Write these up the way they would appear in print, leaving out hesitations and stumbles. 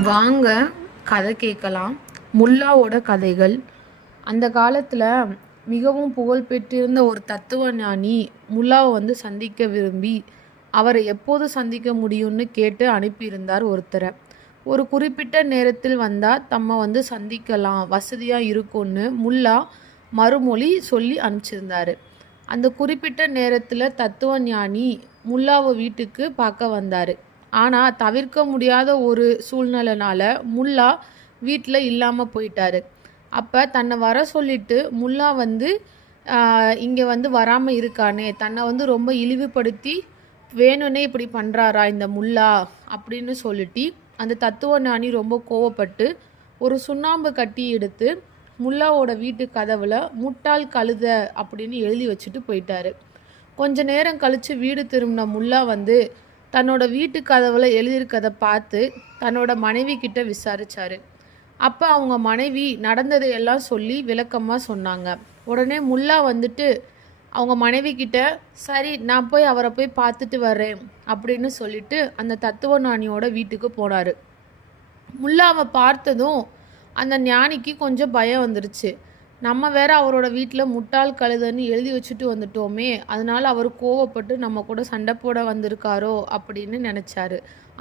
வாங்க கதை கேட்கலாம். முல்லாவோட கதைகள். அந்த காலத்தில் மிகவும் புகழ்பெற்றிருந்த ஒரு தத்துவ ஞானி முல்லாவை சந்திக்க விரும்பி அவரை எப்போது சந்திக்க முடியும்னு கேட்டு அனுப்பியிருந்தார் ஒருத்தரை. ஒரு குறிப்பிட்ட நேரத்தில் வந்தால் தம்மை சந்திக்கலாம், வசதியாக இருக்கும்னு முல்லா மறுமொழி சொல்லி அனுப்பிச்சிருந்தார். அந்த குறிப்பிட்ட நேரத்தில் தத்துவ ஞானி முல்லாவை வீட்டுக்கு பார்க்க வந்தார். ஆனால் தவிர்க்க முடியாத ஒரு சூழ்நிலைனால முல்லா வீட்டில் இல்லாமல் போயிட்டாரு. அப்போ தன்னை வர சொல்லிட்டு முல்லா இங்கே வராமல் இருக்கானே, தன்னை ரொம்ப இழிவுபடுத்தி வேணும்னே இப்படி பண்ணுறாரா இந்த முல்லா அப்படின்னு சொல்லிட்டு அந்த தத்துவ ஞானி ரொம்ப கோவப்பட்டு ஒரு சுண்ணாம்பு கட்டி எடுத்து முல்லாவோட வீட்டு கதவுல முட்டாள் கழுத அப்படின்னு எழுதி வச்சுட்டு போயிட்டாரு. கொஞ்ச நேரம் கழித்து வீடு திரும்பின முல்லா தன்னோட வீட்டு கதவுல எழுதியிருக்கதை பார்த்து தன்னோட மனைவி கிட்ட விசாரிச்சாரு. அப்போ அவங்க மனைவி நடந்ததை எல்லாம் சொல்லி விளக்கமாக சொன்னாங்க. உடனே முல்லா அவங்க மனைவி கிட்ட சரி நான் போய் அவரை போய் பார்த்துட்டு வர்றேன் அப்படின்னு சொல்லிட்டு அந்த தத்துவ ஞானியோட வீட்டுக்கு போனார். முல்லாவை பார்த்ததும் அந்த ஞானிக்கு கொஞ்சம் பயம் வந்துருச்சு. நம்ம வேற அவரோட வீட்டில் முட்டாள் கழுதன்னு எழுதி வச்சுட்டு வந்துட்டோமே, அதனால அவர் கோவப்பட்டு நம்ம கூட சண்டை போட வந்திருக்காரோ அப்படின்னு நினச்சாரு.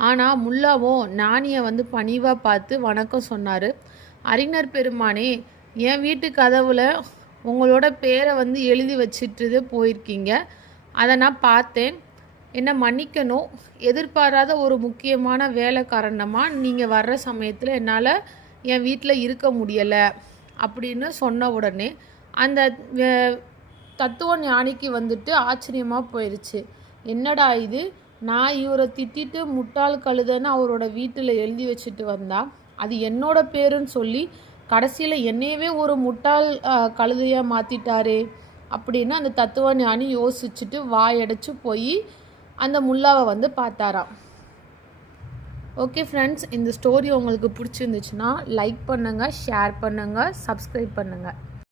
ஆனால் முல்லாவும் ஞானியை பணிவாக பார்த்து வணக்கம் சொன்னார். அறிஞர் பெருமானே, என் வீட்டு கதவுல உங்களோட பேரை எழுதி வச்சுட்டு போயிருக்கீங்க, அதை நான் பார்த்தேன், என்னை மன்னிக்கணும். எதிர்பாராத ஒரு முக்கியமான வேலை காரணமாக நீங்கள் வர்ற சமயத்தில் என்னால் என் வீட்டில் இருக்க முடியலை அப்படின்னு சொன்ன உடனே அந்த தத்துவ ஞானிக்கு ஆச்சரியமாக போயிடுச்சு. என்னடா இது, நான் இவரை திட்டிட்டு முட்டாள் கழுதன்னு அவரோட வீட்டில் எழுதி வச்சுட்டு வந்தா அது என்னோட பேருன்னு சொல்லி கடைசியில் என்னையவே ஒரு முட்டாள் கழுதையாக மாற்றிட்டாரே அப்படின்னு அந்த தத்துவ ஞானி யோசிச்சுட்டு வாயடைச்சு போய் அந்த முல்லாவை பார்த்தாராம். ஓகே ஃப்ரெண்ட்ஸ், இந்த ஸ்டோரி உங்களுக்கு பிடிச்சிருந்துச்சுன்னா லைக் பண்ணுங்கள், ஷேர் பண்ணுங்கள், சப்ஸ்கிரைப் பண்ணுங்கள்.